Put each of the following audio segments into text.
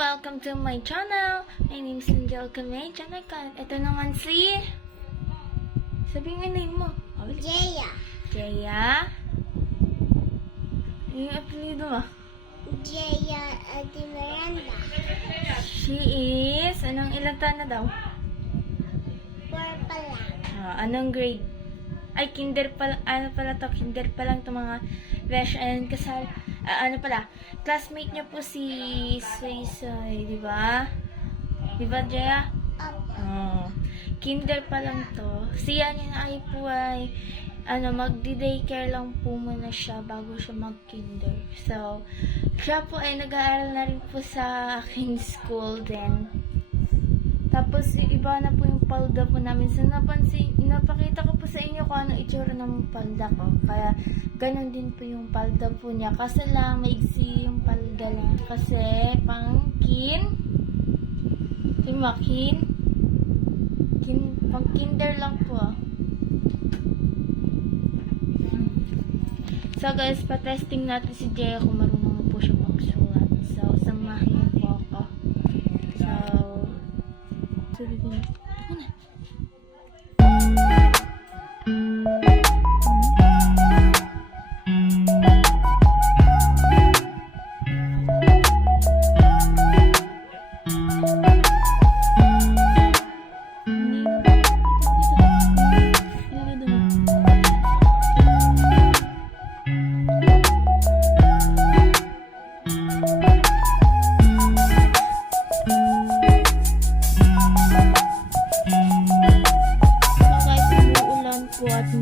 Welcome to my channel. My name is Angel Kamej. Anakan, oh ito naman si... Sabi nga name mo. Oh, Jaya. Jaya. Ano yung apelido mo? Jaya Adimiranda. She is... Anong ilang taon na daw? Four pa lang. Oh, anong grade? Ay, kinder pa Ano pala to? Kinder pa lang to mga besh and kasal ah, ano pala, classmate niya po si Soy di ba? Di ba, Jaya? Oh, kinder pa lang to. Siya niya ay po ay, ano, magdi-daycare lang po muna siya bago siya mag-kinder. So, siya po ay nag-aaral na rin po sa aking school din. Tapos, iba na po yung palda po namin. So, napansin, napakita ko po sa inyo kung ano itsura ng palda ko. Kaya, ganun din po yung palda po niya. Kasi lang, maigsi yung palda lang. Kasi, pangkin, yung makin, kin, pang lang po. ah. So guys, pa-testing natin si Jaya kung marunong umuulan po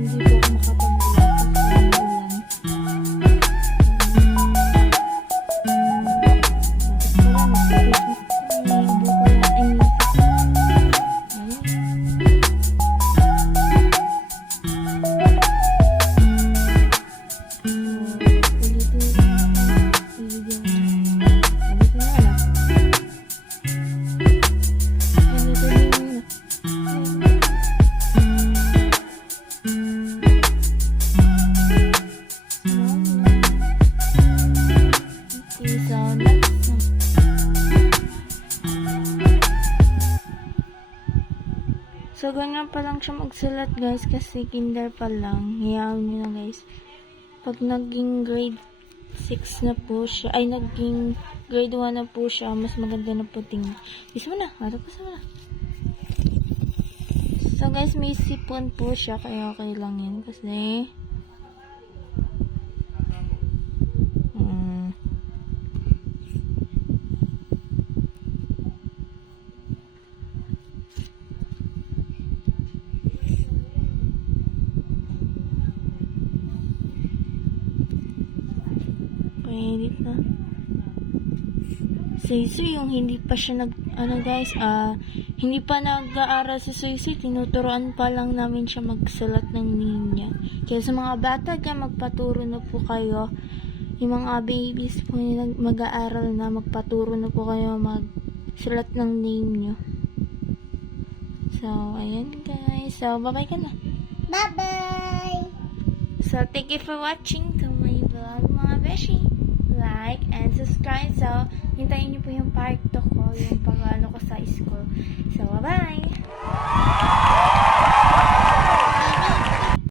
so ganyan pa lang siya magsulat, guys, kasi kinder pa lang. Hayaan nyo na, guys. Pag naging grade 6 na po siya, ay, naging grade 1 na po siya, mas maganda na po tingnan. Isa mo na, matapos mo na. So, guys, may sipon po siya, kaya okay lang yan, kasi... Mm. Edit na. Suysy, yung hindi pa siya nag, ano guys, ah, hindi pa nag-aaral sa Suysy, tinuturoan pa lang namin siya magsulat ng ninya. Kaya sa mga bata dyan, magpaturo na po kayo. Yung mga babies po mag-aaral na, magpaturo na po kayo magsulat ng name nyo. So, ayan guys. So, bye-bye ka na. Bye-bye. So, thank you for watching to my vlog, mga beshi. Like and subscribe. So, hintayin niyo po yung part 2 ko, yung pag ano ko sa school. So, bye-bye!